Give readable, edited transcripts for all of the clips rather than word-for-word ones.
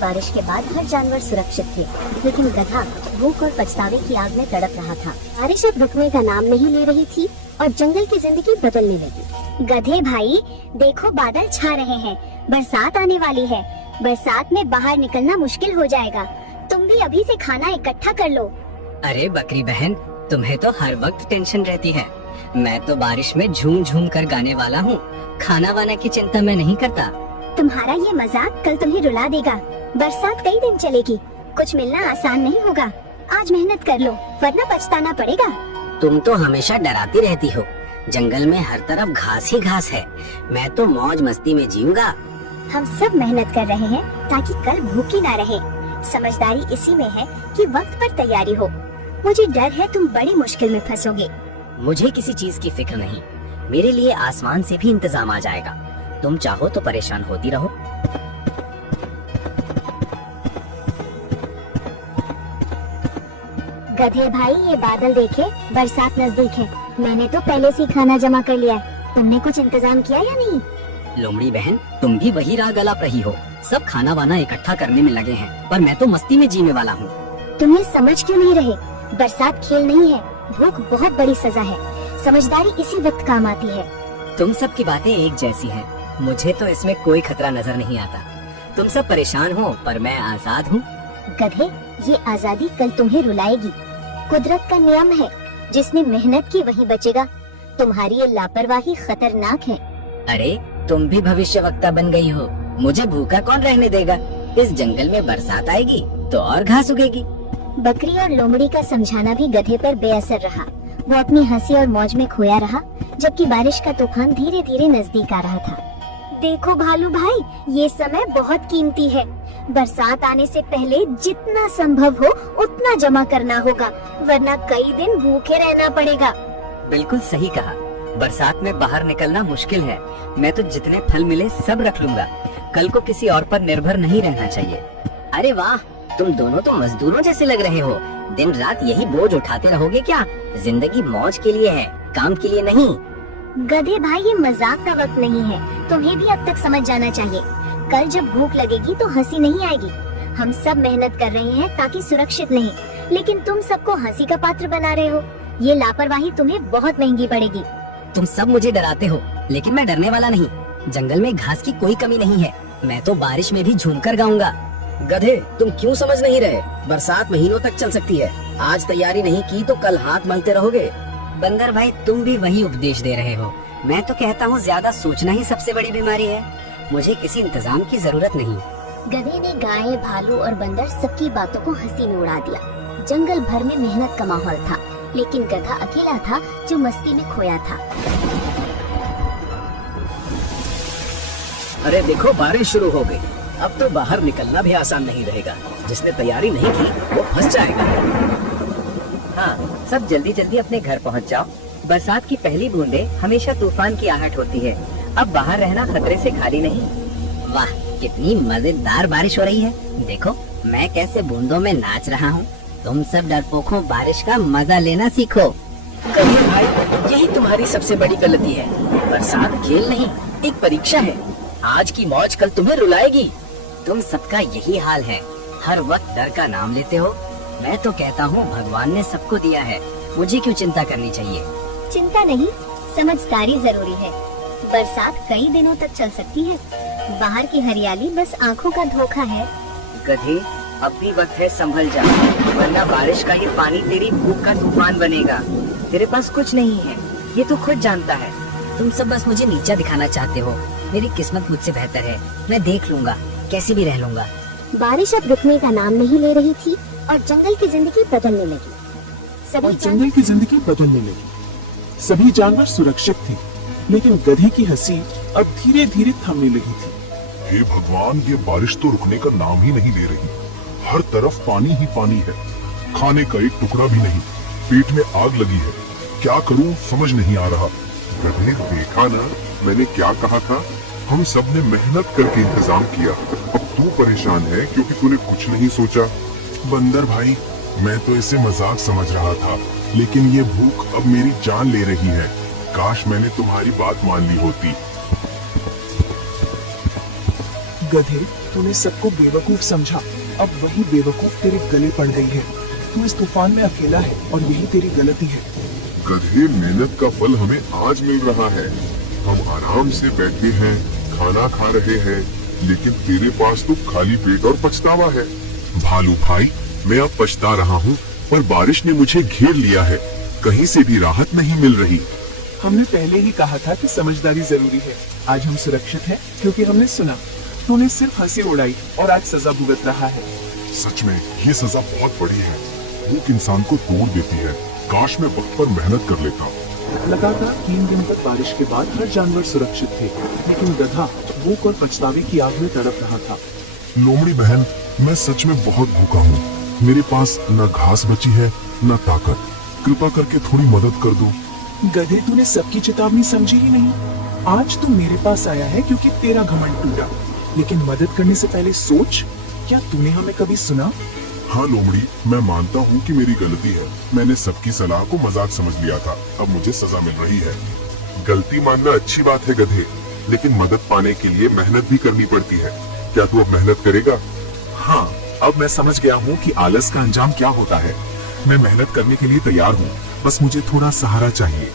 बारिश के बाद हर जानवर सुरक्षित थे, लेकिन गधा भूख और पछतावे की आग में तड़प रहा था। बारिश अब रुकने का नाम नहीं ले रही थी और जंगल की जिंदगी बदलने लगी। गधे भाई देखो, बादल छा रहे हैं, बरसात आने वाली है। बरसात में बाहर निकलना मुश्किल हो जाएगा। तुम भी अभी से खाना इकट्ठा कर लो। अरे बकरी बहन, तुम्हें तो हर वक्त टेंशन रहती है। मैं तो बारिश में झूम झूम कर गाने वाला हूँ। खाना वाना की चिंता मैं नहीं करता। तुम्हारा ये मजाक कल तुम्हें रुला देगा। बरसात कई दिन चलेगी, कुछ मिलना आसान नहीं होगा। आज मेहनत कर लो, वरना पछताना पड़ेगा। तुम तो हमेशा डराती रहती हो। जंगल में हर तरफ घास ही घास है। मैं तो मौज मस्ती में जीऊंगा। हम सब मेहनत कर रहे हैं ताकि कल भूखी ना रहे। समझदारी इसी में है कि वक्त पर तैयारी हो। मुझे डर है तुम बड़ी मुश्किल में फंसोगे। मुझे किसी चीज की फिक्र नहीं। मेरे लिए आसमान से भी इंतजाम आ जाएगा। तुम चाहो तो परेशान होती रहो। गधे भाई, ये बादल देखे, बरसात नजदीक है। मैंने तो पहले से खाना जमा कर लिया है। तुमने कुछ इंतजाम किया या नहीं? लोमड़ी बहन, तुम भी वही राग अलाप रही हो। सब खाना वाना इकट्ठा करने में लगे हैं, पर मैं तो मस्ती में जीने वाला हूँ। तुम्हें समझ क्यों नहीं रहे? बरसात खेल नहीं है, भूख बहुत बड़ी सजा है। समझदारी इसी वक्त काम आती है। तुम सब की बातें एक जैसी हैं। मुझे तो इसमें कोई खतरा नजर नहीं आता। तुम सब परेशान हो, पर मैं आजाद हूँ। गधे, ये आजादी कल तुम्हें रुलाएगी। कुदरत का नियम है, जिसने मेहनत की वही बचेगा। तुम्हारी ये लापरवाही खतरनाक है। अरे, तुम भी भविष्यवक्ता बन गई हो। मुझे भूखा कौन रहने देगा? इस जंगल में बरसात आएगी तो और घास उगेगी। बकरी और लोमड़ी का समझाना भी गधे पर बेअसर रहा। वो अपनी हंसी और मौज में खोया रहा, जबकि बारिश का तूफान धीरे धीरे नजदीक आ रहा था। देखो भालू भाई, ये समय बहुत कीमती है। बरसात आने से पहले जितना संभव हो उतना जमा करना होगा, वरना कई दिन भूखे रहना पड़ेगा। बिल्कुल सही कहा। बरसात में बाहर निकलना मुश्किल है। मैं तो जितने फल मिले सब रख लूंगा। कल को किसी और पर निर्भर नहीं रहना चाहिए। अरे वाह, तुम दोनों तो मजदूरों जैसे लग रहे हो। दिन रात यही बोझ उठाते रहोगे क्या? जिंदगी मौज के लिए है, काम के लिए नहीं। गधे भाई, ये मजाक का वक्त नहीं है। तुम्हें भी अब तक समझ जाना चाहिए। कल जब भूख लगेगी तो हंसी नहीं आएगी। हम सब मेहनत कर रहे हैं ताकि सुरक्षित नहीं, लेकिन तुम सबको हंसी का पात्र बना रहे हो। ये लापरवाही तुम्हें बहुत महंगी पड़ेगी। तुम सब मुझे डराते हो, लेकिन मैं डरने वाला नहीं। जंगल में घास की कोई कमी नहीं है। मैं तो बारिश में भी झूमकर गाऊंगा। गधे, तुम क्यों समझ नहीं रहे? बरसात महीनों तक चल सकती है। आज तैयारी नहीं की तो कल हाथ मलते रहोगे। बंदर भाई, तुम भी वही उपदेश दे रहे हो। मैं तो कहता हूँ ज्यादा सोचना ही सबसे बड़ी बीमारी है। मुझे किसी इंतजाम की जरूरत नहीं। गधे ने गाय, भालू और बंदर सबकी बातों को हंसी में उड़ा दिया। जंगल भर में मेहनत का माहौल था, लेकिन गधा अकेला था जो मस्ती में खोया था। अरे देखो, बारिश शुरू हो गई। अब तो बाहर निकलना भी आसान नहीं रहेगा। जिसने तैयारी नहीं की वो फंस जाएगा। हाँ, सब जल्दी जल्दी अपने घर पहुँच जाओ। बरसात की पहली बूंदे हमेशा तूफान की आहट होती है। अब बाहर रहना खतरे से खाली नहीं। वाह, कितनी मजेदार बारिश हो रही है। देखो मैं कैसे बूंदों में नाच रहा हूँ। तुम सब डरपोकों, बारिश का मजा लेना सीखो। गधे भाई, यही तुम्हारी सबसे बड़ी गलती है। बरसात खेल नहीं, एक परीक्षा है। आज की मौज कल तुम्हें रुलाएगी। तुम सबका यही हाल है। हर वक्त डर का नाम लेते हो। मैं तो कहता हूँ भगवान ने सबको दिया है, मुझे क्यों चिंता करनी चाहिए? चिंता नहीं, समझदारी जरूरी है। बरसात कई दिनों तक चल सकती है। बाहर की हरियाली बस आँखों का धोखा है। गधे, अब भी वक्त है, संभल जा, वरना बारिश का ये पानी तेरी भूख का तूफान बनेगा। तेरे पास कुछ नहीं है, ये तू खुद जानता है। तुम सब बस मुझे नीचा दिखाना चाहते हो। मेरी किस्मत मुझसे बेहतर है। मैं देख लूंगा, कैसे भी रह लूंगा। बारिश अब रुकने का नाम नहीं ले रही थी और जंगल की जिंदगी बदलने लगी। सभी जानवर सुरक्षित थे, लेकिन गधे की हंसी अब धीरे धीरे थमने लगी थी। हे भगवान, ये बारिश तो रुकने का नाम ही नहीं ले रही। हर तरफ पानी ही पानी है। खाने का एक टुकड़ा भी नहीं। पेट में आग लगी है। क्या करूं समझ नहीं आ रहा। गधे, देखा ना, मैंने क्या कहा था? हम सब ने मेहनत करके इंतजाम किया। अब तू परेशान है क्योंकि तूने कुछ नहीं सोचा। बंदर भाई, मैं तो इसे मजाक समझ रहा था, लेकिन ये भूख अब मेरी जान ले रही है। काश मैंने तुम्हारी बात मान ली होती। गधे, तूने सबको बेवकूफ समझा, अब वही बेवकूफ तेरे गले पड़ गई है। तू इस तूफान में अकेला है और यही तेरी गलती है। गधे, मेहनत का फल हमें आज मिल रहा है। हम आराम से बैठे हैं, खाना खा रहे हैं, लेकिन तेरे पास तो खाली पेट और पछतावा है। भालू भाई, मैं अब पछता रहा हूँ, पर बारिश ने मुझे घेर लिया है। कहीं से भी राहत नहीं मिल रही। हमने पहले ही कहा था कि समझदारी जरूरी है। आज हम सुरक्षित हैं क्योंकि हमने सुना। तूने सिर्फ हंसी उड़ाई और आज सजा भुगत रहा है। सच में ये सजा बहुत बड़ी है। भूख इंसान को तोड़ देती है। काश मैं वक्त पर मेहनत कर लेता। लगातार 3 दिन तक बारिश के बाद हर जानवर सुरक्षित थे, लेकिन गधा भूख और पछतावे की आग में तड़प रहा था। लोमड़ी बहन, मैं सच में बहुत भूखा हूँ। मेरे पास न घास बची है न ताकत। कृपा करके थोड़ी मदद कर दो। गधे, तूने सबकी चेतावनी समझी ही नहीं। आज तू मेरे पास आया है क्योंकि तेरा घमंड टूटा, लेकिन मदद करने से पहले सोच, क्या तूने हमें कभी सुना? हाँ लोमड़ी, मैं मानता हूँ कि मेरी गलती है। मैंने सबकी सलाह को मजाक समझ लिया था। अब मुझे सजा मिल रही है। गलती मानना अच्छी बात है गधे, लेकिन मदद पाने के लिए मेहनत भी करनी पड़ती है। क्या तू अब मेहनत करेगा? हाँ, अब मैं समझ गया हूँ कि आलस का अंजाम क्या होता है। मैं मेहनत करने के लिए तैयार हूँ, बस मुझे थोड़ा सहारा चाहिए।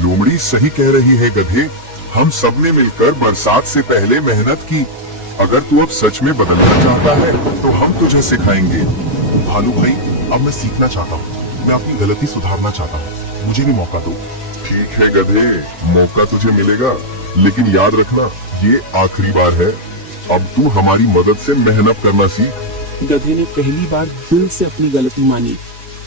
लोमड़ी सही कह रही है गधे। हम सबने मिलकर बरसात से पहले मेहनत की। अगर तू अब सच में बदलना चाहता है तो हम तुझे सिखाएंगे। भालू भाई, अब मैं सीखना चाहता हूँ। मैं अपनी गलती सुधारना चाहता हूँ। मुझे भी मौका दो। ठीक है गधे, मौका तुझे मिलेगा, लेकिन याद रखना ये आखिरी बार है। अब तू हमारी मदद से मेहनत करना सीख। गधे ने पहली बार दिल से अपनी गलती मानी।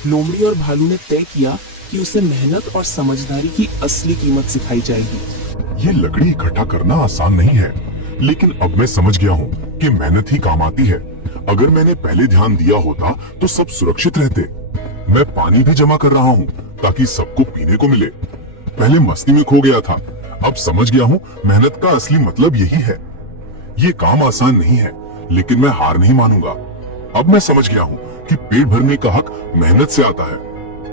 लोमड़ी और भालू ने तय किया कि उसे मेहनत और समझदारी की असली कीमत सिखाई जाएगी। ये लकड़ी इकट्ठा करना आसान नहीं है, लेकिन अब मैं समझ गया हूँ कि मेहनत ही काम आती है। अगर मैंने पहले ध्यान दिया होता तो सब सुरक्षित रहते। मैं पानी भी जमा कर रहा हूँ ताकि सबको पीने को मिले। पहले मस्ती में खो गया था, अब समझ गया हूँ मेहनत का असली मतलब यही है। ये काम आसान नहीं है, लेकिन मैं हार नहीं मानूंगा। अब मैं समझ गया हूँ कि पेट भरने का हक मेहनत से आता है।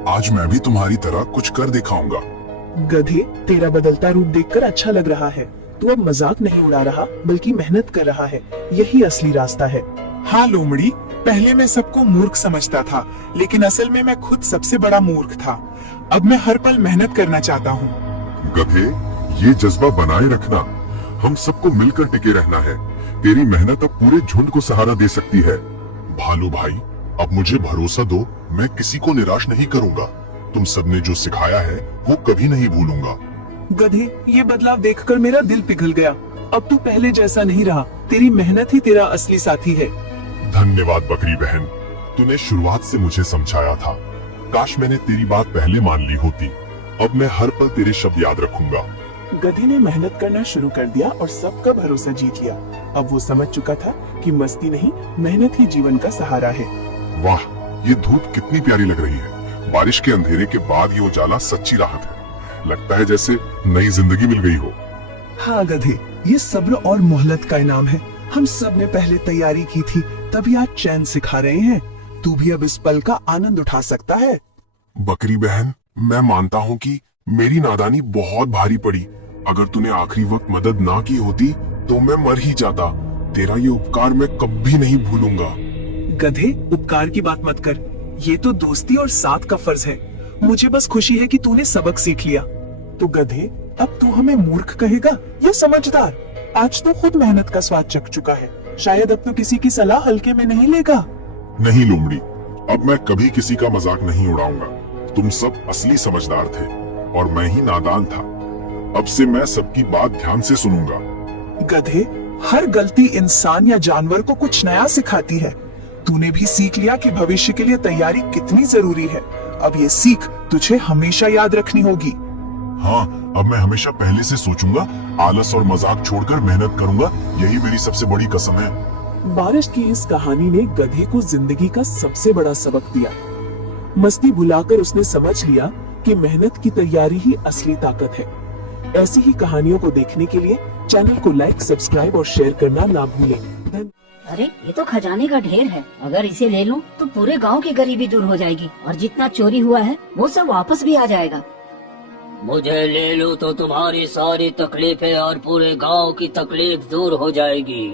आज मैं भी तुम्हारी तरह कुछ कर दिखाऊंगा। गधे, तेरा बदलता रूप देखकर अच्छा लग रहा है। तू अब मजाक नहीं उड़ा रहा, बल्कि मेहनत कर रहा है। यही असली रास्ता है। हाँ लोमड़ी, पहले मैं सबको मूर्ख समझता था, लेकिन असल में मैं खुद सबसे बड़ा मूर्ख था। अब मैं हर पल मेहनत करना चाहता हूँ। गधे, ये जज्बा बनाए रखना। हम सबको मिलकर टिके रहना है। तेरी मेहनत अब पूरे झुंड को सहारा दे सकती है। भालू भाई, अब मुझे भरोसा दो, मैं किसी को निराश नहीं करूंगा। तुम सबने जो सिखाया है वो कभी नहीं भूलूंगा। गधे, ये बदलाव देखकर मेरा दिल पिघल गया। अब तू पहले जैसा नहीं रहा। तेरी मेहनत ही तेरा असली साथी है। धन्यवाद बकरी बहन, तूने शुरुआत से मुझे समझाया था। काश मैंने तेरी बात पहले मान ली होती। अब मैं हर पल तेरे शब्द याद रखूंगा। गधे ने मेहनत करना शुरू कर दिया और सबका भरोसा जीत लिया। अब वो समझ चुका था कि मस्ती नहीं, मेहनत ही जीवन का सहारा है। वाह, ये धूप कितनी प्यारी लग रही है। बारिश के अंधेरे के बाद ये उजाला सच्ची राहत है। लगता है जैसे नई जिंदगी मिल गई हो। हाँ गधे, ये सब्र और मोहलत का इनाम है। हम सब ने पहले तैयारी की थी, तभी आज चैन सिखा रहे हैं। तू भी अब इस पल का आनंद उठा सकता है। बकरी बहन, मैं मानता हूँ कि मेरी नादानी बहुत भारी पड़ी। अगर तूने आखिरी वक्त मदद ना की होती तो मैं मर ही जाता। तेरा ये उपकार मैं कभी नहीं भूलूंगा। गधे, उपकार की बात मत कर। ये तो दोस्ती और साथ का फर्ज है। मुझे बस खुशी है कि तूने सबक सीख लिया। तो गधे, अब तू हमें मूर्ख कहेगा या समझदार? आज तो खुद मेहनत का स्वाद चख चुका है। शायद अब तो किसी की सलाह हल्के में नहीं लेगा। नहीं लोमड़ी, अब मैं कभी किसी का मजाक नहीं उड़ाऊंगा। तुम सब असली समझदार थे और मैं ही नादान था। अब से मैं सबकी बात ध्यान से सुनूंगा। गधे, हर गलती इंसान या जानवर को कुछ नया सिखाती है। तूने भी सीख लिया कि भविष्य के लिए तैयारी कितनी जरूरी है। अब ये सीख तुझे हमेशा याद रखनी होगी। हाँ, अब मैं हमेशा पहले से सोचूंगा, आलस और मजाक छोड़कर मेहनत करूंगा। यही मेरी सबसे बड़ी कसम है। बारिश की इस कहानी ने गधे को जिंदगी का सबसे बड़ा सबक दिया। मस्ती भुलाकर उसने समझ लिया कि मेहनत की तैयारी ही असली ताकत है। ऐसी ही कहानियों को देखने के लिए चैनल को लाइक, सब्सक्राइब और शेयर करना ना भूलें। अरे ये तो खजाने का ढेर है। अगर इसे ले लूं तो पूरे गांव की गरीबी दूर हो जाएगी और जितना चोरी हुआ है वो सब वापस भी आ जाएगा। मुझे ले लो तो तुम्हारी सारी तकलीफें और पूरे गांव की तकलीफ दूर हो जाएगी।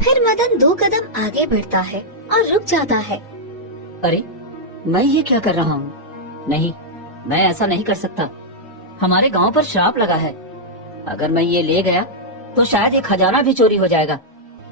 फिर मदन 2 कदम आगे बढ़ता है और रुक जाता है। अरे मैं ये क्या कर रहा हूँ? नहीं, मैं ऐसा नहीं कर सकता। हमारे गांव पर श्राप लगा है। अगर मैं ये ले गया तो शायद ये खजाना भी चोरी हो जाएगा।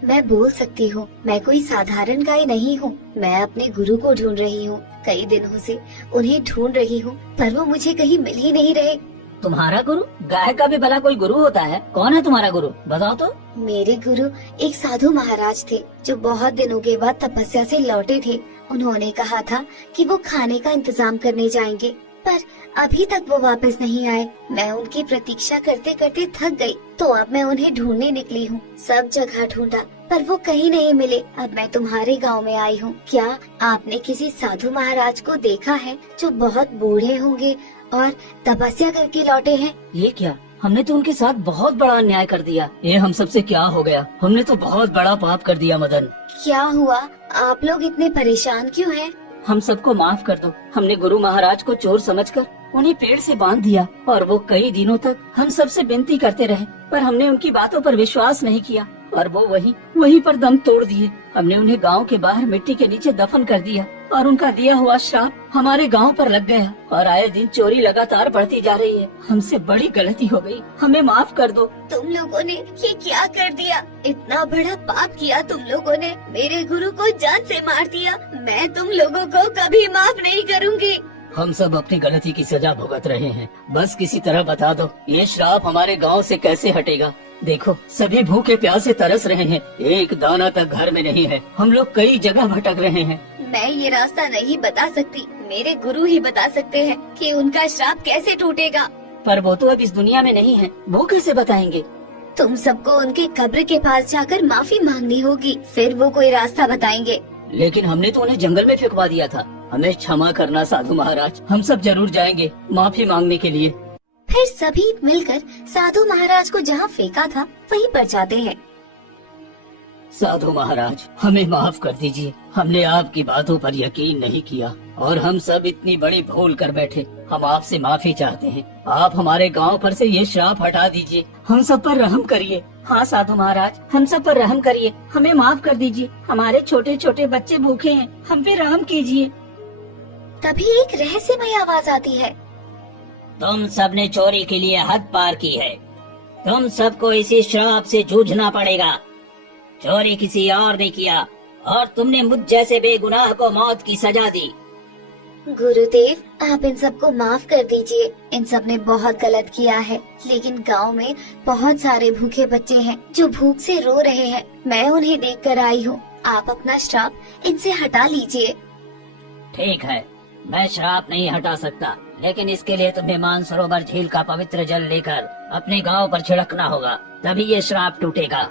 मैं बोल सकती हूँ, मैं कोई साधारण गाय नहीं हूँ। मैं अपने गुरु को ढूंढ रही हूँ। कई दिनों से उन्हें ढूंढ रही हूँ, पर वो मुझे कहीं मिल ही नहीं रहे। तुम्हारा गुरु? गाय का भी भला कोई गुरु होता है? कौन है तुम्हारा गुरु, बताओ तो। मेरे गुरु एक साधु महाराज थे जो बहुत दिनों के बाद तपस्या से लौटे थे। उन्होंने कहा था कि वो खाने का इंतजाम करने जाएंगे, पर अभी तक वो वापस नहीं आए। मैं उनकी प्रतीक्षा करते करते थक गई, तो अब मैं उन्हें ढूंढने निकली हूँ। सब जगह ढूंढा पर वो कहीं नहीं मिले। अब मैं तुम्हारे गांव में आई हूँ। क्या आपने किसी साधु महाराज को देखा है जो बहुत बूढ़े होंगे और तपस्या करके लौटे हैं? ये क्या? हमने तो उनके साथ बहुत बड़ा अन्याय कर दिया। ये हम सबसे क्या हो गया? हमने तो बहुत बड़ा पाप कर दिया मदन। क्या हुआ? आप लोग इतने परेशान क्यों हैं? हम सबको माफ कर दो। हमने गुरु महाराज को चोर समझकर उन्हें पेड़ से बांध दिया और वो कई दिनों तक हम सबसे विनती करते रहे, पर हमने उनकी बातों पर विश्वास नहीं किया और वो वहीं पर दम तोड़ दिए। हमने उन्हें गांव के बाहर मिट्टी के नीचे दफन कर दिया और उनका दिया हुआ श्राप हमारे गांव पर लग गया और आए दिन चोरी लगातार बढ़ती जा रही है। हमसे बड़ी गलती हो गई, हमें माफ कर दो। तुम लोगों ने ये क्या कर दिया? इतना बड़ा पाप किया तुम लोगों ने। मेरे गुरु को जान से मार दिया। मैं तुम लोगों को कभी माफ नहीं करूंगी। हम सब अपनी गलती की सजा भुगत रहे हैं। बस किसी तरह बता दो, ये श्राप हमारे गांव से कैसे हटेगा? देखो, सभी भूखे प्यासे तरस रहे हैं। एक दाना तक घर में नहीं है। हम लोग कई जगह भटक रहे हैं। मैं ये रास्ता नहीं बता सकती। मेरे गुरु ही बता सकते हैं कि उनका श्राप कैसे टूटेगा। पर वो तो अब इस दुनिया में नहीं है, वो कैसे बताएंगे? तुम सबको उनके कब्र के पास जाकर माफी मांगनी होगी, फिर वो कोई रास्ता बताएंगे। लेकिन हमने तो उन्हें जंगल में फेंकवा दिया था। हमें क्षमा करना साधु महाराज। हम सब जरूर जाएंगे माफी मांगने के लिए। फिर सभी मिलकर साधु महाराज को जहाँ फेंका था वहीं पर जाते हैं। साधु महाराज, हमें माफ कर दीजिए। हमने आपकी बातों पर यकीन नहीं किया और हम सब इतनी बड़ी भूल कर बैठे। हम आपसे माफी चाहते हैं। आप हमारे गांव पर से ये श्राप हटा दीजिए। हम सब पर रहम करिए। हाँ साधु महाराज, हम सब पर रहम करिए। हमें माफ कर दीजिए। हमारे छोटे छोटे बच्चे भूखे हैं, हम पे रहम कीजिए। तभी एक रहस्यमय आवाज आती है। तुम सबने चोरी के लिए हद पार की है। तुम सबको इसी श्राप से जूझना पड़ेगा। चोरी किसी और ने किया और तुमने मुझ जैसे बेगुनाह को मौत की सजा दी। गुरुदेव, आप इन सबको माफ कर दीजिए। इन सब ने बहुत गलत किया है, लेकिन गांव में बहुत सारे भूखे बच्चे हैं जो भूख से रो रहे हैं। मैं उन्हें देखकर आई हूँ। आप अपना श्राप इनसे हटा लीजिए। ठीक है, मैं श्राप नहीं हटा सकता, लेकिन इसके लिए तुम्हें मानसरोवर झील का पवित्र जल लेकर अपने गांव पर छिड़कना होगा, तभी ये श्राप टूटेगा।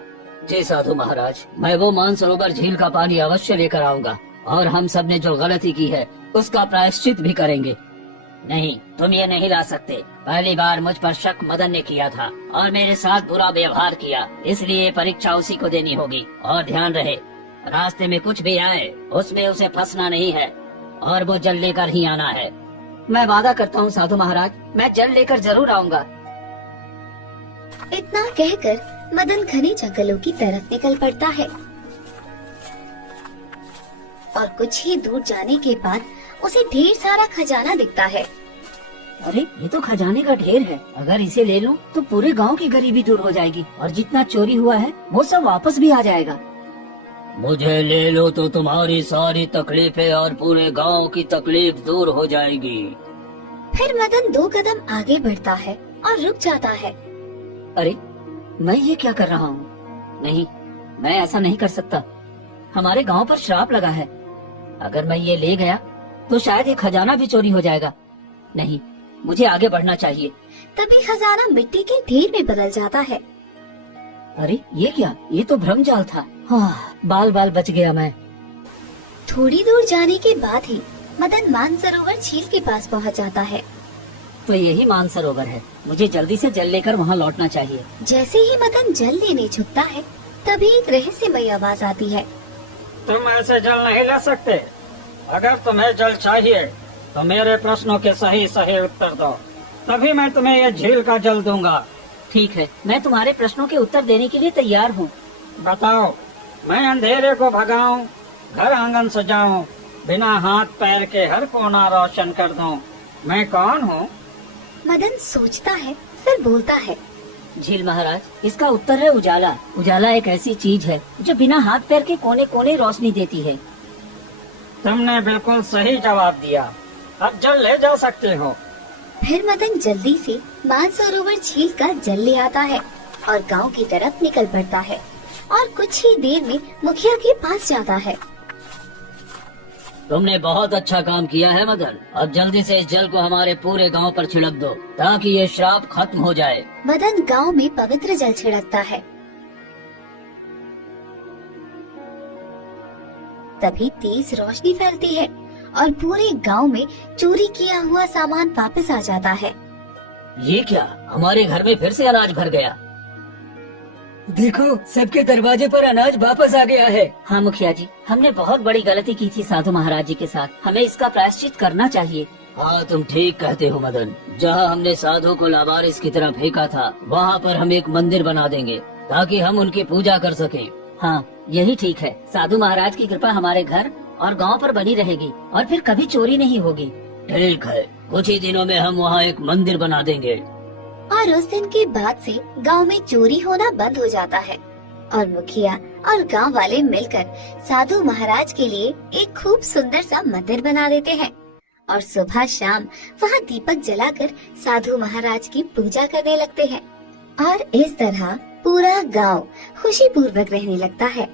जी साधु महाराज, मैं वो मानसरोवर झील का पानी अवश्य लेकर आऊंगा और हम सब ने जो गलती की है उसका प्रायश्चित भी करेंगे। नहीं, तुम ये नहीं ला सकते। पहली बार मुझ पर शक मदन ने किया था और मेरे साथ बुरा व्यवहार किया, इसलिए परीक्षा उसी को देनी होगी। और ध्यान रहे, रास्ते में कुछ भी आए उसमें उसे फंसना नहीं है और वो जल लेकर ही आना है। मैं वादा करता हूँ साधु महाराज, मैं जल लेकर जरूर आऊंगा। इतना कहकर मदन घने जंगलों की तरफ निकल पड़ता है और कुछ ही दूर जाने के बाद उसे ढेर सारा खजाना दिखता है। अरे ये तो खजाने का ढेर है। अगर इसे ले लूं तो पूरे गांव की गरीबी दूर हो जाएगी और जितना चोरी हुआ है वो सब वापस भी आ जाएगा। मुझे ले लो तो तुम्हारी सारी तकलीफें और पूरे गांव की तकलीफ दूर हो जाएगी। फिर मदन 2 कदम आगे बढ़ता है और रुक जाता है। अरे मैं ये क्या कर रहा हूँ? नहीं, मैं ऐसा नहीं कर सकता। हमारे गांव पर श्राप लगा है। अगर मैं ये ले गया तो शायद ये खजाना भी चोरी हो जाएगा। नहीं, मुझे आगे बढ़ना चाहिए। तभी खजाना मिट्टी के ढेर में बदल जाता है। अरे ये क्या? ये तो भ्रमजाल था। हाँ, बाल बाल बच गया मैं। थोड़ी दूर जाने के बाद ही मदन मानसरोवर झील के पास पहुंच जाता है। तो यही मानसरोवर है। मुझे जल्दी से जल लेकर वहाँ लौटना चाहिए। जैसे ही मदन जल लेने झुकता है, तभी एक रहस्यमयी आवाज आती है। तुम ऐसे जल नहीं ले सकते। अगर तुम्हें जल चाहिए तो मेरे प्रश्नों के सही सही उत्तर दो, तभी मैं तुम्हें ये झील का जल दूंगा। ठीक है, मैं तुम्हारे प्रश्नों के उत्तर देने के लिए तैयार हूँ। बताओ, मैं अंधेरे को भगाऊं, घर आंगन सजाऊं, बिना हाथ पैर के हर कोना रोशन कर दूं। मैं कौन हूँ? मदन सोचता है, फिर बोलता है। झील महाराज, इसका उत्तर है उजाला। उजाला एक ऐसी चीज है जो बिना हाथ पैर के कोने कोने रोशनी देती है। तुमने बिल्कुल सही जवाब दिया। अब जल ले जा सकते हो। फिर मदन जल्दी से मानसरोवर झील का जल ले आता है और गांव की तरफ निकल पड़ता है और कुछ ही देर में मुखिया के पास जाता है। तुमने बहुत अच्छा काम किया है मदन। अब जल्दी से इस जल को हमारे पूरे गांव पर छिड़क दो ताकि ये श्राप खत्म हो जाए। मदन गांव में पवित्र जल छिड़कता है। तभी तेज रोशनी फैलती है और पूरे गांव में चोरी किया हुआ सामान वापस आ जाता है। ये क्या, हमारे घर में फिर से अनाज भर गया। देखो, सबके दरवाजे पर अनाज वापस आ गया है। हाँ मुखिया जी, हमने बहुत बड़ी गलती की थी साधु महाराज जी के साथ। हमें इसका प्रायश्चित करना चाहिए। हाँ तुम ठीक कहते हो मदन। जहाँ हमने साधु को लावारिस की तरह फेंका था, वहाँ पर हम एक मंदिर बना देंगे ताकि हम उनकी पूजा कर सकें। हाँ यही ठीक है। साधु महाराज की कृपा हमारे घर और गांव पर बनी रहेगी और फिर कभी चोरी नहीं होगी। ठीक है, कुछ ही दिनों में हम वहाँ एक मंदिर बना देंगे। और उस दिन के बाद से गांव में चोरी होना बंद हो जाता है और मुखिया और गांव वाले मिलकर साधु महाराज के लिए एक खूब सुंदर सा मंदिर बना देते हैं और सुबह शाम वहाँ दीपक जलाकर साधु महाराज की पूजा करने लगते हैं। और इस तरह पूरा गांव खुशी पूर्वक रहने लगता है।